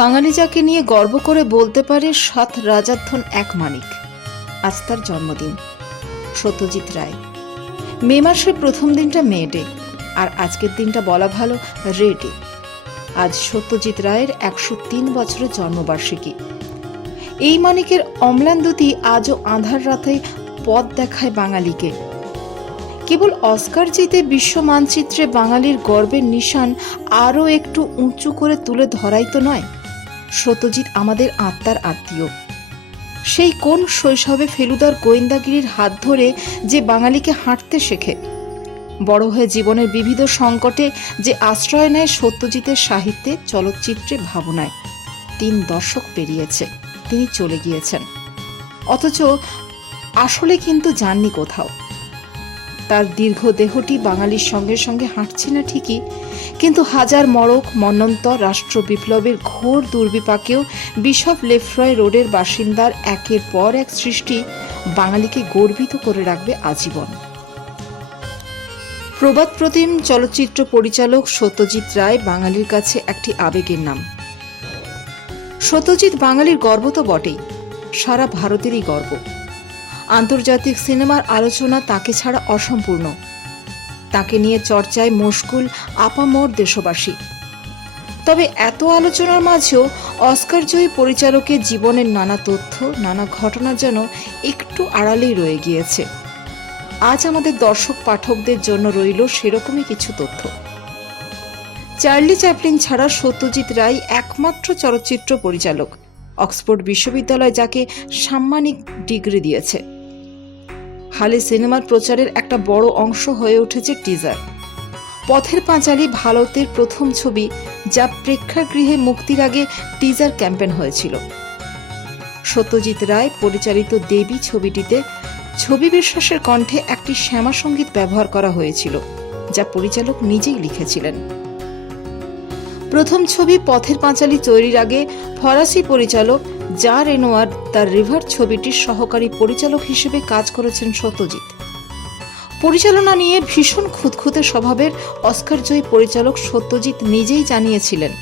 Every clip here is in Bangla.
বাঙালি যাকে নিয়ে গর্ব করে বলতে পারে সাত রাজার ধন এক মানিক। আজ তার জন্মদিন। সত্যজিৎ রায়। মে মাসের প্রথম দিনটা মে ডে, আর আজকের দিনটা বলা ভালো রে ডে। আজ সত্যজিৎ রায়ের একশো তিন বছরের জন্মবার্ষিকী। এই মানিকের অম্লান দুটি আজও আধার রাতে পথ দেখায় বাঙালিকে। কেবল অস্কার জিতে বিশ্ব মানচিত্রে বাঙালির গর্বের নিশান আরও একটু উঁচু করে তুলে ধরাই তো নয়। সত্যজিৎ আমাদের আত্মার আত্মীয়। সেই কোন শৈশবে ফেলুদার গোয়েন্দাগিরির হাত ধরে যে বাঙালিকে হাঁটতে শেখে? বড় হয়ে জীবনের বিবিধ সংকটে যে আশ্রয় নেয় সত্যজিতের সাহিত্যে চলচ্চিত্রে ভাবনায়। তিন দশক পেরিয়েছে, তিনি চলে গিয়েছেন। অথচ আসলে কিন্তু যাননি কোথাও। তার দীর্ঘ দেহটি বাঙালির সঙ্গে সঙ্গে হাঁটছে না ঠিকই, কিন্তু হাজার মড়ক মন্বন্তর রাষ্ট্র বিপ্লবের ঘোর দুর্বিপাকেও বিশপ লেফ্রয় রোডের বাসিন্দার একের পর এক সৃষ্টি বাঙালিকে গর্বিত করে রাখবে আজীবন। প্রবাদ প্রতিম চলচ্চিত্র পরিচালক সত্যজিৎ রায় বাঙালির কাছে একটি আবেগের নাম। সত্যজিৎ বাঙালির গর্ব তো বটেই, সারা ভারতেরই গর্ব। আন্তর্জাতিক সিনেমার আলোচনা তাকে ছাড়া অসম্পূর্ণ। তাকে নিয়ে চর্চায় মুশকুল, আপামর দেশবাসী। তবে এত আলোচনার মাঝেও অস্কারজয়ী পরিচালকের জীবনের নানা তথ্য, নানা ঘটনা যেন একটু আড়ালেই রয়ে গিয়েছে। আজ আমাদের দর্শক পাঠকদের জন্য রইল সেরকমই কিছু তথ্য। চার্লি চ্যাপলিন ছাড়া সত্যজিৎ রায় একমাত্র চলচ্চিত্র পরিচালক। অক্সফোর্ড বিশ্ববিদ্যালয় যাকে সাম্মানিক ডিগ্রি দিয়েছে। হালে সিনেমার প্রচারের একটা বড় অংশ হয়ে উঠেছে টিজার। পথের পাঁচালী ভারতের প্রথম ছবি, যা প্রেক্ষাগৃহে মুক্তির আগে টিজার ক্যাম্পেন হয়েছিল। সত্যজিৎ রায় পরিচালিত দেবী ছবিটিতে ছবি বিশ্বাসের কণ্ঠে একটি শ্যামা সংগীত ব্যবহার করা হয়েছিল, যা পরিচালক নিজেই লিখেছিলেন। প্রথম ছবি পথের পাঁচালী তৈরির আগে ফরাসি পরিচালক জা রেনোয়ার তার রিভার ছবিটির সহকারী পরিচালক হিসেবে কাজ করেছেন সত্যজিৎ। পরিচালনা নিয়ে ভীষণ খুঁতখুঁতে স্বভাবের অস্কারজয়ী পরিচালক সত্যজিৎ নিজেই জানিয়েছিলেন,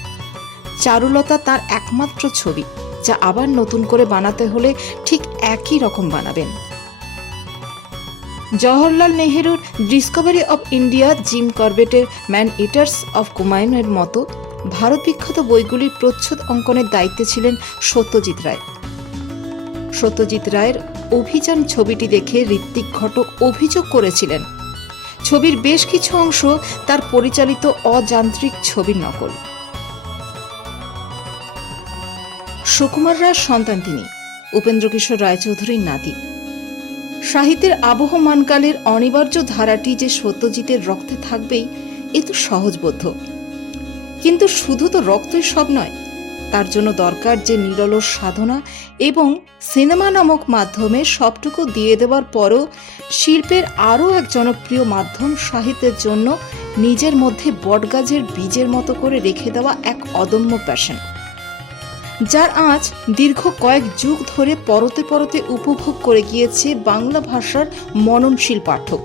চারুলতা তার একমাত্র ছবি, যা আবার নতুন করে বানাতে হলে ঠিক একই রকম বানাবেন। জওহরলাল নেহেরুর ডিসকভারি অব ইন্ডিয়া জিম করবেটের ম্যান ইটার্স অফ কুমায়ুনের মতো ভারত বিখ্যাত বইগুলির প্রচ্ছদ অঙ্কনের দায়িত্বে ছিলেন সত্যজিৎ রায়। সত্যজিৎ রায়ের অভিযান ছবিটি দেখে ঋত্বিক ঘটক অভিযোগ করেছিলেন, ছবির বেশ কিছু অংশ তার পরিচালিত অযান্ত্রিক ছবির নকল। সুকুমার রায়ের সন্তান তিনি উপেন্দ্র কিশোর রায়চৌধুরীর নাতি। সাহিত্যের আবহমানকালের অনিবার্য ধারাটি যে সত্যজিতের রক্তে থাকবেই, এ তো সহজবোধ্য। কিন্তু শুধু তো রক্তই সব নয়, তার জন্য দরকার যে নিরলস সাধনা এবং সিনেমা নামক মাধ্যমে সবটুকু দিয়ে দেওয়ার পরও শিল্পের আরও এক জনপ্রিয় মাধ্যম সাহিত্যের জন্য নিজের মধ্যে বটগাছের বীজের মতো করে রেখে দেওয়া এক অদম্য প্যাশন যার আজ দীর্ঘ কয়েক যুগ ধরে পরতে পরতে উপভোগ করে গিয়েছে বাংলা ভাষার মননশীল পাঠক।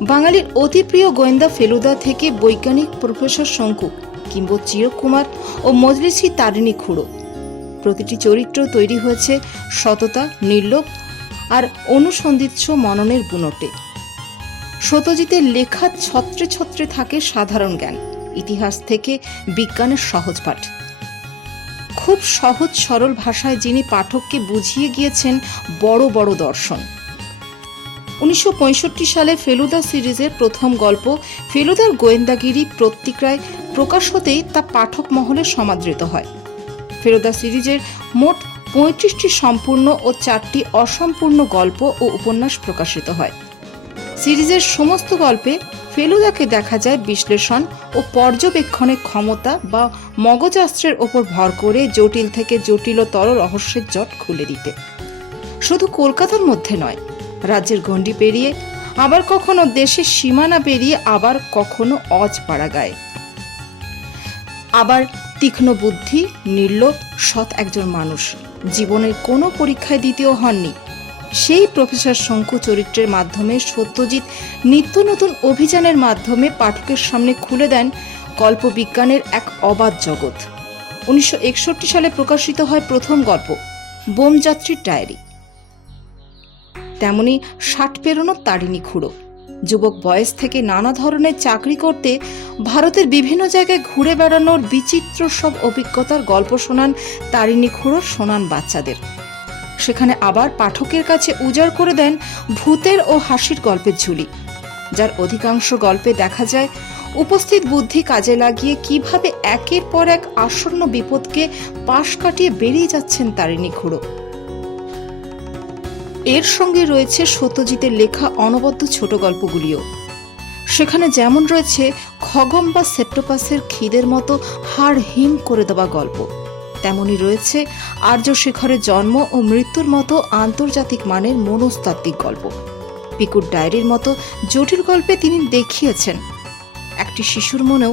বাঙালির অতি প্রিয় গোয়েন্দা ফেলুদা থেকে বৈজ্ঞানিক প্রফেসর শঙ্কু কিংবা চিরকুমার ও মজলিসি তারিণী খুঁড়ো। প্রতিটি চরিত্র তৈরি হয়েছে সততা, নির্লোভ আর অনুসন্ধিৎস মননের বুনটে সত্যজিতের লেখা ছত্রে ছত্রে থাকে সাধারণ জ্ঞান, ইতিহাস থেকে বিজ্ঞানের সহজ পাঠ। খুব সহজ সরল ভাষায় যিনি পাঠককে বুঝিয়ে গিয়েছেন বড় বড় দর্শন। উনিশশো পঁয়ষট্টি সালে ফেলুদা সিরিজের প্রথম গল্প ফেলুদার গোয়েন্দাগিরি, প্রতিক্রায় প্রকাশ হতেই তা পাঠক মহলে সমাদৃত হয়। ফেলুদা সিরিজের মোট পঁয়ত্রিশটি সম্পূর্ণ ও চারটি অসম্পূর্ণ গল্প ও উপন্যাস প্রকাশিত হয়। সিরিজের সমস্ত গল্পে ফেলুদাকে দেখা যায় বিশ্লেষণ ও পর্যবেক্ষণের ক্ষমতা বা মগজাস্ত্রের ওপর ভর করে জটিল থেকে জটিলতর রহস্যের জট খুলে দিতে। শুধু কলকাতার মধ্যে নয় রাজ্যের গণ্ডি পেরিয়ে, আবার কখনো দেশের সীমানা পেরিয়ে আবার কখনো অজ পাড়া গায়ে। আবার তীক্ষ্ণ বুদ্ধি, নির্লোভ, সৎ একজন মানুষ। জীবনের কোনো পরীক্ষায় দ্বিতীয় হননি। সেই প্রফেসর শঙ্কু চরিত্রের মাধ্যমে সত্যজিৎ নিত্য নতুন অভিযানের মাধ্যমে পাঠকের সামনে খুলে দেন কল্পবিজ্ঞানের এক অবাধ জগৎ। উনিশশো একষট্টি সালে প্রকাশিত হয় প্রথম গল্প, বোমযাত্রীর ডায়েরি। তেমনি ষাট পেরোনো তারিণী খুঁড়ো। যুবক বয়স থেকে নানা ধরনের চাকরি করতে ভারতের বিভিন্ন জায়গায় ঘুরে বেড়ানোর বিচিত্র সব অভিজ্ঞতার গল্প শোনান তারিণী খুঁড়োর শোনান বাচ্চাদের। সেখানে আবার পাঠকের কাছে উজাড় করে দেন ভূতের ও হাসির গল্পের ঝুলি, যার অধিকাংশ গল্পে দেখা যায় উপস্থিত বুদ্ধি কাজে লাগিয়ে কীভাবে একের পর এক আসন্ন বিপদকে পাশ কাটিয়ে বেরিয়ে যাচ্ছেন তারিণী খুঁড়ো। এর সঙ্গে রয়েছে সত্যজিতের লেখা অনবদ্য ছোট গল্পগুলিও। সেখানে যেমন রয়েছে খগম বা সেপ্টোপাসের খিদের মতো হাড় হিম করে দেওয়া গল্প, তেমনি রয়েছে আর্য শেখরের জন্ম ও মৃত্যুর মতো আন্তর্জাতিক মানের মনস্তাত্ত্বিক গল্প। পিকুর ডায়েরির মতো জটিল গল্পে তিনি দেখিয়েছেন, একটি শিশুর মনেও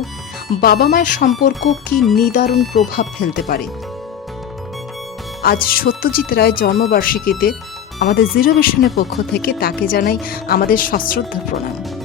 বাবা মায়ের সম্পর্ক কি নিদারুণ প্রভাব ফেলতে পারে। আজ সত্যজিৎ রায় জন্মবার্ষিকীতে আমাদের জিরো ভিশনের পক্ষ থেকে তাকে জানাই আমাদের সশ্রদ্ধ প্রণাম।